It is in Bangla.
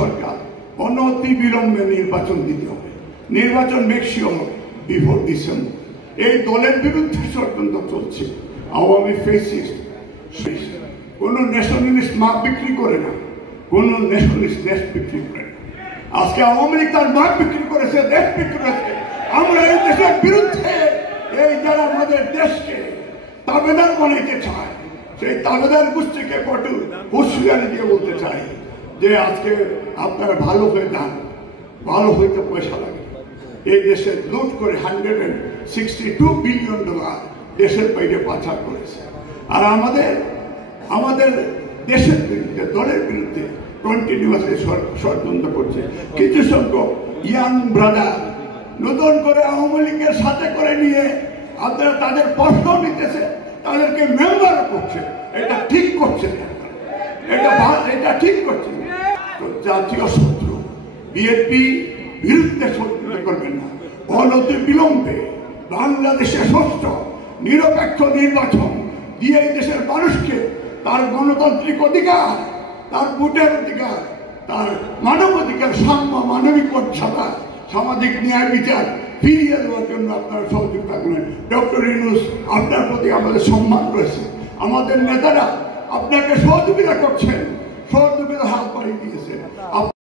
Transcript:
সরকার অনতি বিলম্বে নির্বাচন দিতে হবে, নির্বাচন মেক্সিওর বিফোর ডিসেম্বর। এই দলের বিরুদ্ধে ষড়যন্ত্র চলছে। আওয়ামী ফেসিস্ট, কোন ন্যাশনালিস্ট মা বিক্রি করে না, কোন ন্যাশনালিস্ট দেশ বিক্রি করে না। আজকে আওয়ামী লীগ তার মা বিক্রি করেছে, দেশ বিক্রি করেছে। আমরা এই দেশের বিরুদ্ধে, এই যারা আমাদের দেশকে তাবেদার বানাইতে চায়, সেই তাবেদার গোষ্ঠীকে কটু হুঁশিয়ারি দিয়ে বলতে চাই যে আজকে আপনারা ভালো হয়ে যান, ভালো হইতে পয়সা লাগে। এই দেশে লুট করে $162 বিলিয়ন দেশের বাইরে পাচার করেছে। আর আমাদের দেশের বিরুদ্ধে, দলের বিরুদ্ধে কন্টিনিউয়াসলি ষড়যন্ত্র করছে। কিছু সংখ্যক ইয়াং ব্রাদার নতুন করে আওয়ামী লীগের সাথে করে নিয়ে আপনারা তাদের প্রশ্ন নিতেছে, তাদেরকে মেম্বার করছে। এটা ঠিক করছে না, এটা ঠিক করছে না। তো জাতীয় শত্রু বিএনপি বিরুদ্ধে শত্রুতা করবেন না। অনতি বিলম্বে বাংলাদেশে সুষ্ঠু নিরপেক্ষ নির্বাচন দিয়ে এই দেশের মানুষকে তার গণতান্ত্রিক অধিকার, তার ভোটের অধিকার, তার মানব অধিকার, সাম্য, মানবিক মর্যাদা, সামাজিক ন্যায় বিচার ফিরিয়ে দেওয়ার জন্য আপনারা সহযোগিতা করেন। ডক্টর ইউনূস, আপনার প্রতি আমাদের সম্মান রয়েছে। আমাদের নেতারা আপনাকে সহযোগিতা করছেন, সহযোগিতা হাত বাড়িয়ে দিয়েছে।